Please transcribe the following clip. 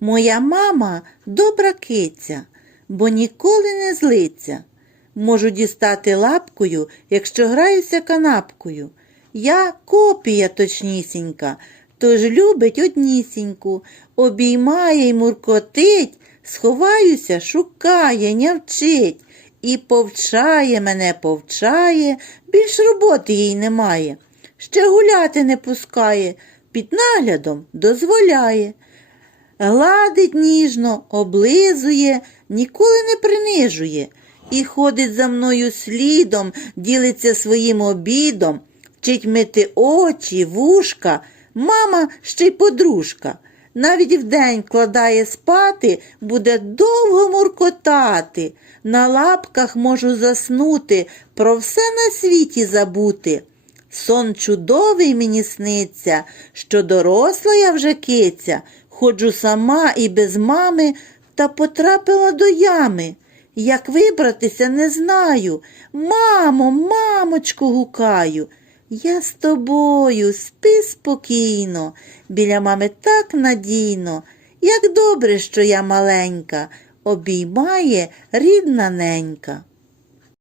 Моя мама добра киця, бо ніколи не злиться. Можу дістати лапкою, якщо граюся канапкою. Я копія точнісінька, тож любить однісіньку, обіймає й муркотить, сховаюся, шукає, нявчить. І повчає мене, повчає, більш роботи їй немає. Ще гуляти не пускає, під наглядом дозволяє. Гладить ніжно, облизує, ніколи не принижує. І ходить за мною слідом, ділиться своїм обідом, вчить мити очі, вушка, мама ще й подружка. Навіть вдень вкладає спати, буде довго муркотати. На лапках можу заснути, про все на світі забути. Сон чудовий мені сниться, що доросла я вже киця, ходжу сама і без мами, та потрапила до ями. Як вибратися, не знаю. Мамо, мамочку, гукаю. Я з тобою, спи спокійно, біля мами так надійно, як добре, що я маленька, обіймає рідна ненька.